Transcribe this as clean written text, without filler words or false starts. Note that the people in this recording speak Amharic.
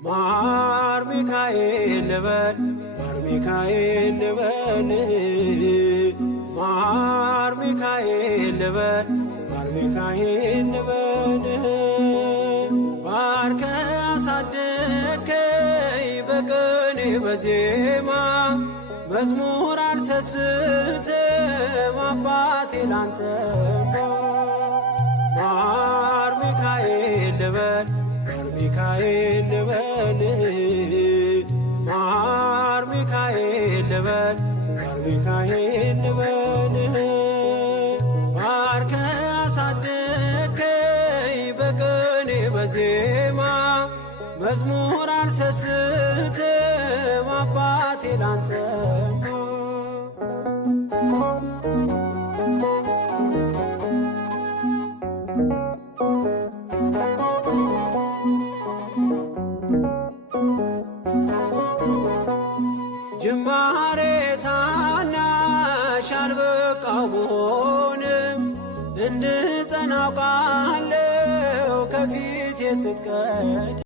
ማር ሚካኤል ልበል ማር ሚካኤል ልበል ማር ሚካኤል ልበል ማር ሚካኤል ልበል ባርከ አሳደከኝ በቅኔ በዜማ መዝሙር አልሰስትም አባቴ ላንተማ ማር ሚካኤል ልበል ማር ሚካኤል ልበል ማር ሚካኤል ልበል ማር ሚካኤል ልበል ባርከ አሳደከኝ በቅኔ በዜማ መዝሙር አልሰስትም አባቴ ላንተማ ጅማሬ ታናሽ አልበቃው ብሆንም እንድጸና አውቃለሁ ከፊቴ ስትቀድም